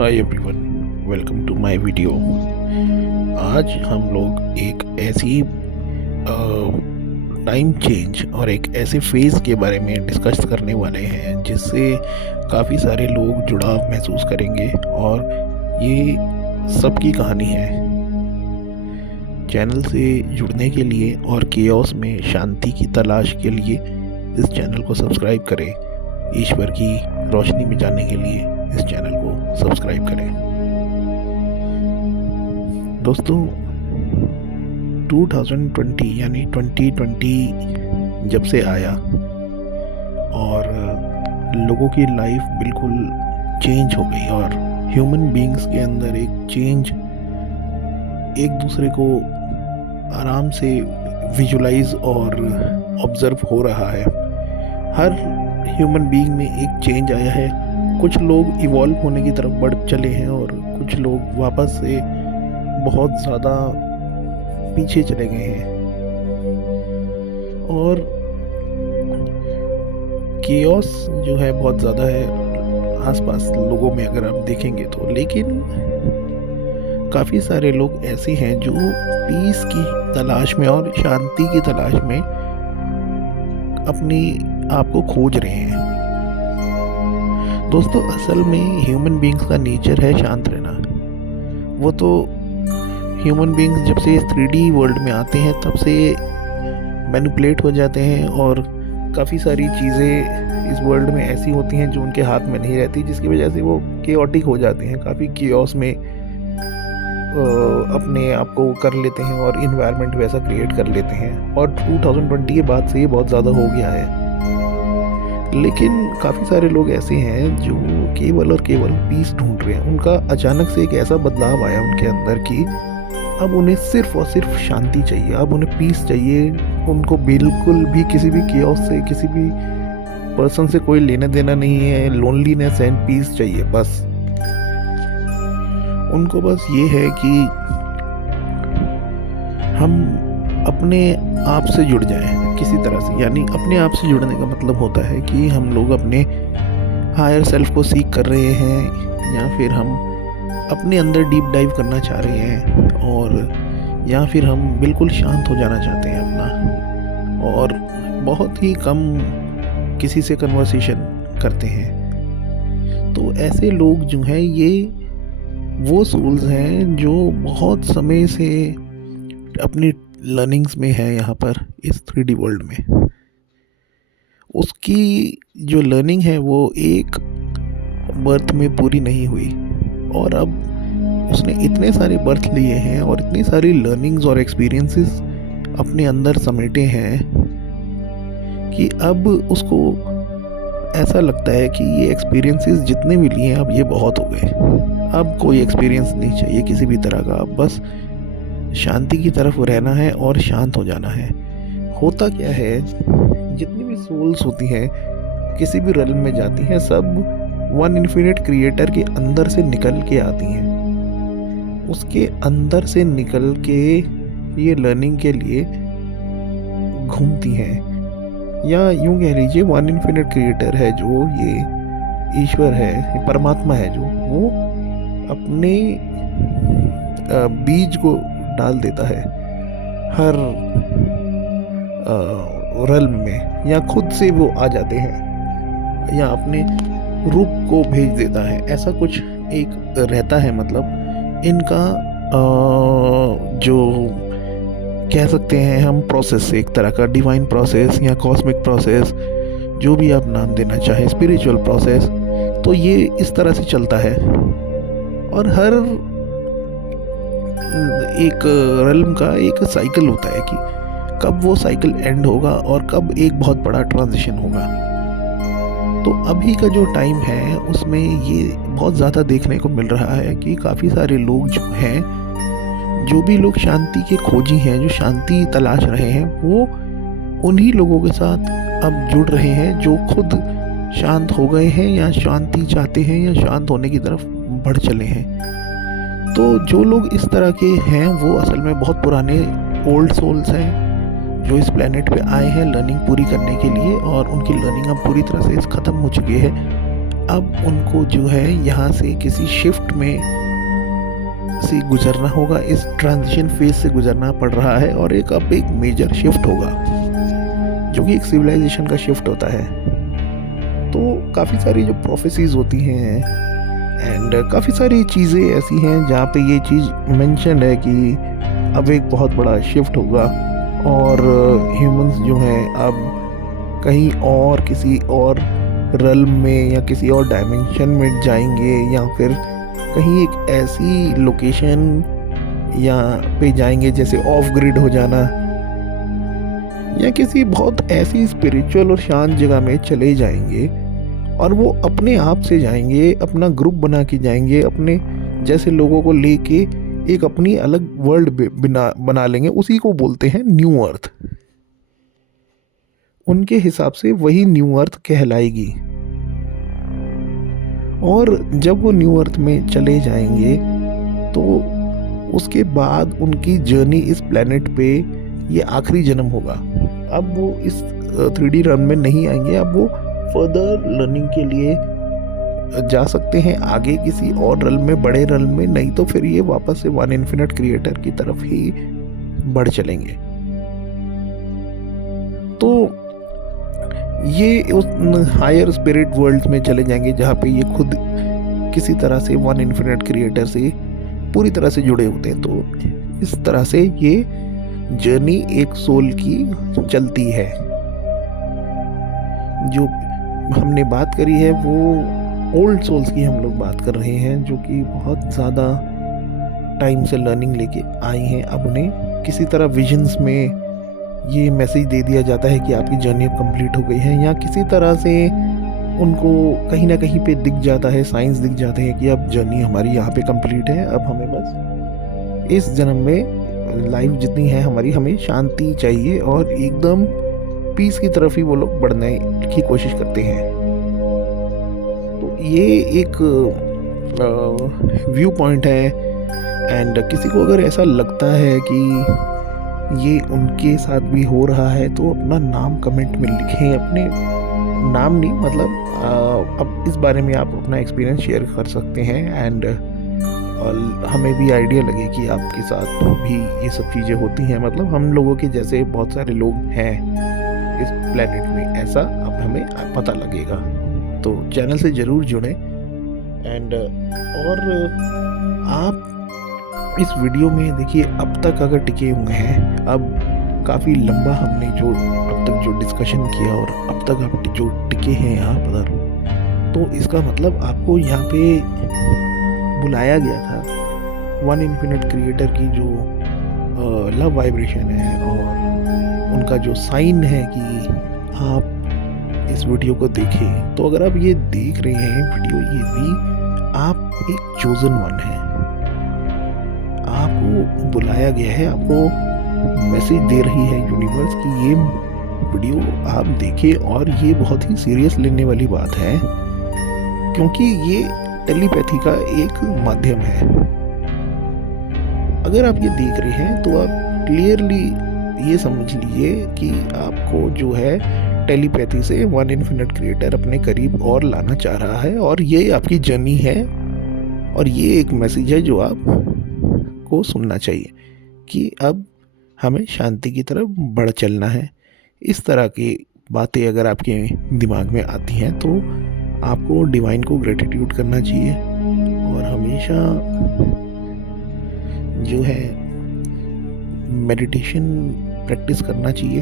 Hi everyone, welcome to my video. आज हम लोग एक ऐसी टाइम चेंज और एक ऐसे फेज़ के बारे में डिस्कस करने वाले हैं जिससे काफ़ी सारे लोग जुड़ाव महसूस करेंगे और ये सबकी कहानी है। चैनल से जुड़ने के लिए और केओस में शांति की तलाश के लिए इस चैनल को सब्सक्राइब करें। ईश्वर की रोशनी में जाने के लिए इस चैनल को सब्सक्राइब करें। दोस्तों, 2020 यानी 2020 जब से आया और लोगों की लाइफ बिल्कुल चेंज हो गई और ह्यूमन बीइंग्स के अंदर एक चेंज एक दूसरे को आराम से विजुलाइज और ऑब्जर्व हो रहा है। हर ह्यूमन बीइंग में एक चेंज आया है। कुछ लोग इवॉल्व होने की तरफ बढ़ चले हैं और कुछ लोग वापस से बहुत ज़्यादा पीछे चले गए हैं और केओस जो है बहुत ज़्यादा है आसपास लोगों में, अगर आप देखेंगे तो। लेकिन काफ़ी सारे लोग ऐसे हैं जो पीस की तलाश में और शांति की तलाश में अपनी आप को खोज रहे हैं। दोस्तों, असल में ह्यूमन बीइंग्स का नेचर है शांत रहना। वो तो ह्यूमन बीइंग्स जब से 3D वर्ल्ड में आते हैं तब से मैनिपुलेट हो जाते हैं और काफ़ी सारी चीज़ें इस वर्ल्ड में ऐसी होती हैं जो उनके हाथ में नहीं रहती, जिसकी वजह से वो केओटिक हो जाते हैं, काफ़ी केओस में अपने आप को कर लेते हैं और इन्वायरमेंट वैसा क्रिएट कर लेते हैं। और 2020 के बाद से ये बहुत ज़्यादा हो गया है। लेकिन काफ़ी सारे लोग ऐसे हैं जो केवल और केवल पीस ढूंढ रहे हैं। उनका अचानक से एक ऐसा बदलाव आया उनके अंदर कि अब उन्हें सिर्फ और सिर्फ शांति चाहिए, अब उन्हें पीस चाहिए। उनको बिल्कुल भी किसी भी केओस से, किसी भी पर्सन से कोई लेना देना नहीं है। लोनलीनेस एंड पीस चाहिए बस। उनको बस ये है कि हम अपने आप से जुड़ जाएं किसी तरह से। यानी अपने आप से जुड़ने का मतलब होता है कि हम लोग अपने हायर सेल्फ को सीख कर रहे हैं, या फिर हम अपने अंदर डीप डाइव करना चाह रहे हैं, और या फिर हम बिल्कुल शांत हो जाना चाहते हैं अपना, और बहुत ही कम किसी से कन्वर्सेशन करते हैं। तो ऐसे लोग जो हैं ये वो सोल्स हैं जो बहुत समय से अपनी लर्निंग्स में है यहाँ पर इस 3D वर्ल्ड में। उसकी जो लर्निंग है वो एक बर्थ में पूरी नहीं हुई और अब उसने इतने सारे बर्थ लिए हैं और इतनी सारी लर्निंग्स और एक्सपीरियंसेस अपने अंदर समेटे हैं कि अब उसको ऐसा लगता है कि ये एक्सपीरियंसेस जितने भी लिए हैं अब ये बहुत हो गए। अब कोई एक्सपीरियंस नहीं चाहिए किसी भी तरह का। अब बस शांति की तरफ रहना है और शांत हो जाना है। होता क्या है, जितनी भी सोल्स होती हैं किसी भी रेल्म में जाती हैं, सब वन इन्फिनिट क्रिएटर के अंदर से निकल के आती हैं। उसके अंदर से निकल के ये लर्निंग के लिए घूमती हैं, या यूं कह लीजिए वन इन्फिनिट क्रिएटर है जो ये ईश्वर है, ये परमात्मा है, जो वो अपने बीज को डाल देता है हर रेल्म में, या खुद से वो आ जाते हैं, या अपने रूप को भेज देता है। ऐसा कुछ एक रहता है। मतलब इनका जो कह सकते हैं हम प्रोसेस, एक तरह का डिवाइन प्रोसेस या कॉस्मिक प्रोसेस, जो भी आप नाम देना चाहें, स्पिरिचुअल प्रोसेस, तो ये इस तरह से चलता है। और हर एक रेल्म का एक साइकिल होता है कि कब वो साइकिल एंड होगा और कब एक बहुत बड़ा ट्रांजिशन होगा। तो अभी का जो टाइम है उसमें ये बहुत ज़्यादा देखने को मिल रहा है कि काफ़ी सारे लोग जो हैं, जो भी लोग शांति के खोजी हैं, जो शांति तलाश रहे हैं, वो उन्हीं लोगों के साथ अब जुड़ रहे हैं जो खुद शांत हो गए हैं या शांति चाहते हैं या शांत होने की तरफ बढ़ चले हैं। तो जो लोग इस तरह के हैं वो असल में बहुत पुराने ओल्ड सोल्स हैं जो इस प्लेनेट पे आए हैं लर्निंग पूरी करने के लिए, और उनकी लर्निंग अब पूरी तरह से ख़त्म हो चुकी है। अब उनको जो है यहाँ से किसी शिफ्ट में से गुजरना होगा, इस ट्रांजिशन फेज से गुजरना पड़ रहा है, और अब एक मेजर शिफ्ट होगा जो कि एक सिविलाइजेशन का शिफ्ट होता है। तो काफ़ी सारी जो प्रोफेसीज होती हैं एंड काफ़ी सारी चीज़ें ऐसी हैं जहाँ पे ये चीज़ मेंशन है कि अब एक बहुत बड़ा शिफ्ट होगा और ह्यूमंस जो हैं अब कहीं और किसी और रल्म में या किसी और डायमेंशन में जाएंगे, या फिर कहीं एक ऐसी लोकेशन या पे जाएंगे जैसे ऑफ ग्रिड हो जाना, या किसी बहुत ऐसी स्पिरिचुअल और शांत जगह में चले जाएंगे, और वो अपने आप से जाएंगे, अपना ग्रुप बना के जाएंगे, अपने जैसे लोगों को लेके एक अपनी अलग वर्ल्ड बना लेंगे। उसी को बोलते हैं न्यू अर्थ। उनके हिसाब से वही न्यू अर्थ कहलाएगी। और जब वो न्यू अर्थ में चले जाएंगे तो उसके बाद उनकी जर्नी इस प्लेनेट पे ये आखिरी जन्म होगा। अब वो इस 3D रन में नहीं आएंगे, अब वो फर्दर लर्निंग के लिए जा सकते हैं आगे किसी और रल में, बड़े रल में, नहीं तो फिर ये वापस से वन इन्फिनिट क्रिएटर की तरफ ही बढ़ चलेंगे। तो ये उस हायर स्पिरिट वर्ल्ड में चले जाएंगे जहाँ पे ये खुद किसी तरह से वन इन्फिनिट क्रिएटर से पूरी तरह से जुड़े होते हैं। तो इस तरह से ये जर्नी एक सोल की चलती है। जो हमने बात करी है वो ओल्ड सोल्स की हम लोग बात कर रहे हैं, जो कि बहुत ज़्यादा टाइम से लर्निंग लेके आई हैं। अब उन्हें किसी तरह विजन्स में ये मैसेज दे दिया जाता है कि आपकी जर्नी अब कंप्लीट हो गई है, या किसी तरह से उनको कहीं ना कहीं पे दिख जाता है, साइंस दिख जाते हैं कि अब जर्नी हमारी यहाँ पे कंप्लीट है, अब हमें बस इस जन्म में लाइफ जितनी है हमारी, हमें शांति चाहिए, और एकदम पीस की तरफ ही वो लोग बढ़ने की कोशिश करते हैं। तो ये एक व्यू पॉइंट है। एंड किसी को अगर ऐसा लगता है कि ये उनके साथ भी हो रहा है तो अपना नाम कमेंट में लिखें। अपने नाम नहीं, मतलब अब इस बारे में आप अपना एक्सपीरियंस शेयर कर सकते हैं, एंड हमें भी आइडिया लगे कि आपके साथ भी ये सब चीज़ें होती हैं। मतलब हम लोगों के जैसे बहुत सारे लोग हैं इस प्लेनेट में, ऐसा अब हमें पता लगेगा। तो चैनल से ज़रूर जुड़ें। एंड और आप इस वीडियो में देखिए, अब तक अगर टिके हुए हैं, अब काफ़ी लंबा हमने जो अब तक जो डिस्कशन किया और अब तक आप जो टिके हैं यहाँ पर, तो इसका मतलब आपको यहाँ पे बुलाया गया था वन इन्फिनिट क्रिएटर की जो लव वाइब्रेशन है, और उनका जो साइन है कि आप इस वीडियो को देखें। तो अगर आप ये देख रहे हैं वीडियो, ये भी आप एक चोजन वन है, आपको बुलाया गया है, आपको मैसेज दे रही है यूनिवर्स कि ये वीडियो आप देखें। और ये बहुत ही सीरियस लेने वाली बात है, क्योंकि ये टेलीपैथी का एक माध्यम है। अगर आप ये देख रहे हैं तो आप क्लियरली ये समझ लीजिए कि आपको जो है टेलीपैथी से वन इन्फिनिट क्रिएटर अपने करीब और लाना चाह रहा है, और ये आपकी जर्नी है, और ये एक मैसेज है जो आप को सुनना चाहिए कि अब हमें शांति की तरफ बढ़ चलना है। इस तरह की बातें अगर आपके दिमाग में आती हैं तो आपको डिवाइन को ग्रेटिट्यूड करना चाहिए, और हमेशा जो है मेडिटेशन प्रैक्टिस करना चाहिए,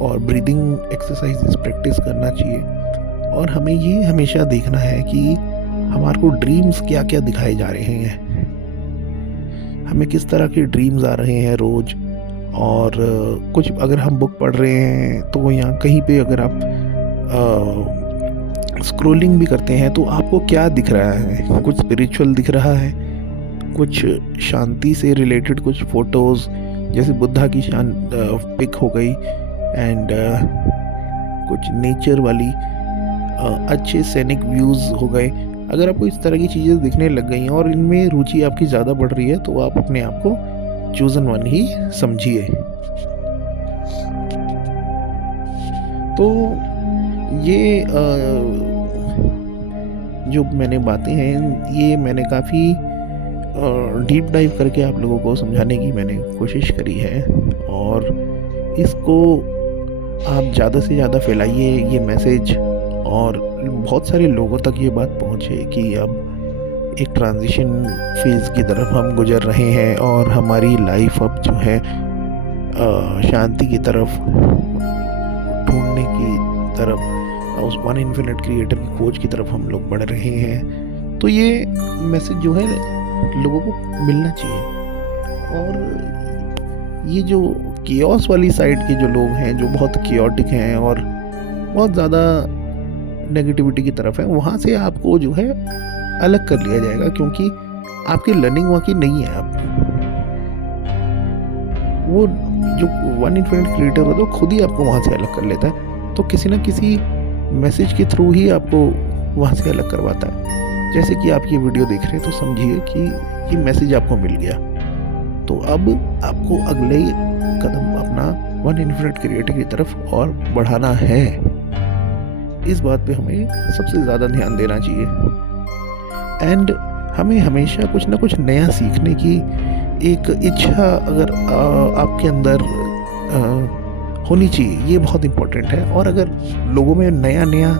और ब्रीदिंग एक्सरसाइजेस प्रैक्टिस करना चाहिए। और हमें ये हमेशा देखना है कि हमारे को ड्रीम्स क्या क्या दिखाए जा रहे हैं, हमें किस तरह के ड्रीम्स आ रहे हैं रोज़। और कुछ अगर हम बुक पढ़ रहे हैं तो यहाँ कहीं पे अगर आप स्क्रॉलिंग भी करते हैं तो आपको क्या दिख रहा है, कुछ स्पिरिचुअल दिख रहा है, कुछ शांति से रिलेटेड कुछ फ़ोटोज़, जैसे बुद्धा की पिक हो गई, एंड कुछ नेचर वाली अच्छे सैनिक व्यूज़ हो गए। अगर आपको इस तरह की चीज़ें दिखने लग गई हैं और इनमें रुचि आपकी ज़्यादा बढ़ रही है तो आप अपने आप को चोजन वन ही समझिए। तो ये जो मैंने बातें हैं ये मैंने काफ़ी डीप डाइव करके आप लोगों को समझाने की मैंने कोशिश करी है, और इसको आप ज़्यादा से ज़्यादा फैलाइए ये मैसेज, और बहुत सारे लोगों तक ये बात पहुँचे कि अब एक ट्रांजिशन फेज़ की तरफ हम गुजर रहे हैं और हमारी लाइफ अब जो है शांति की तरफ ढूंढने की तरफ, उस वन इन्फिनिट क्रिएटर की खोज की तरफ हम लोग बढ़ रहे हैं। तो ये मैसेज जो है लोगों को मिलना चाहिए। और ये जो कियोस वाली साइड के जो लोग हैं, जो बहुत कियोटिक हैं और बहुत ज़्यादा नेगेटिविटी की तरफ है, वहाँ से आपको जो है अलग कर लिया जाएगा, क्योंकि आपकी लर्निंग वहाँ की नहीं है। अब वो जो वन इन्फिनिट क्रिएटर होता है वो खुद ही आपको वहाँ से अलग कर लेता है, तो किसी न किसी मैसेज के थ्रू ही आपको वहाँ से अलग करवाता है। जैसे कि आप ये वीडियो देख रहे हैं तो समझिए कि ये मैसेज आपको मिल गया, तो अब आपको अगले कदम अपना वन इन्फिनिट क्रिएटर की तरफ और बढ़ाना है। इस बात पे हमें सबसे ज़्यादा ध्यान देना चाहिए। एंड हमें हमेशा कुछ ना कुछ नया सीखने की एक इच्छा अगर आपके अंदर होनी चाहिए, ये बहुत इम्पोर्टेंट है। और अगर लोगों में नया नया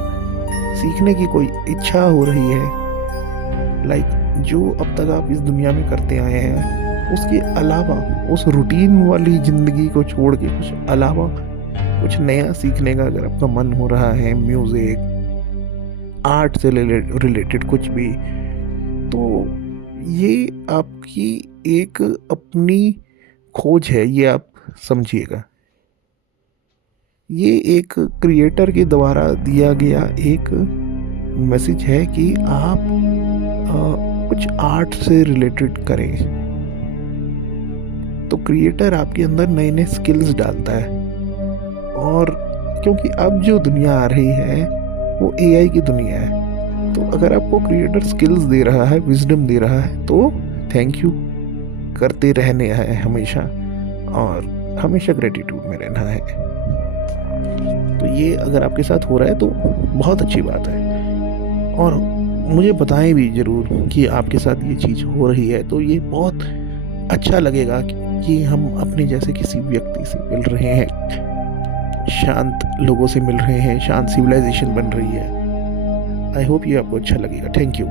सीखने की कोई इच्छा हो रही है, लाइक जो अब तक आप इस दुनिया में करते आए हैं उसके अलावा, उस रूटीन वाली ज़िंदगी को छोड़ के कुछ अलावा कुछ नया सीखने का अगर आपका मन हो रहा है, म्यूज़िक, आर्ट से रिलेटेड कुछ भी, तो ये आपकी एक अपनी खोज है, ये आप समझिएगा। ये एक क्रिएटर के द्वारा दिया गया एक मैसेज है कि आप कुछ आर्ट से रिलेटेड करें। तो क्रिएटर आपके अंदर नए नए स्किल्स डालता है, और क्योंकि अब जो दुनिया आ रही है वो एआई की दुनिया है, तो अगर आपको क्रिएटर स्किल्स दे रहा है, विजडम दे रहा है, तो थैंक यू करते रहने है हमेशा, और हमेशा ग्रेटिट्यूड में रहना है। तो ये अगर आपके साथ हो रहा है तो बहुत अच्छी बात है, और मुझे बताएं भी ज़रूर कि आपके साथ ये चीज़ हो रही है। तो ये बहुत अच्छा लगेगा कि हम अपने जैसे किसी व्यक्ति से मिल रहे हैं, शांत लोगों से मिल रहे हैं, शांत सिविलाइजेशन बन रही है। आई होप ये आपको अच्छा लगेगा। Thank you.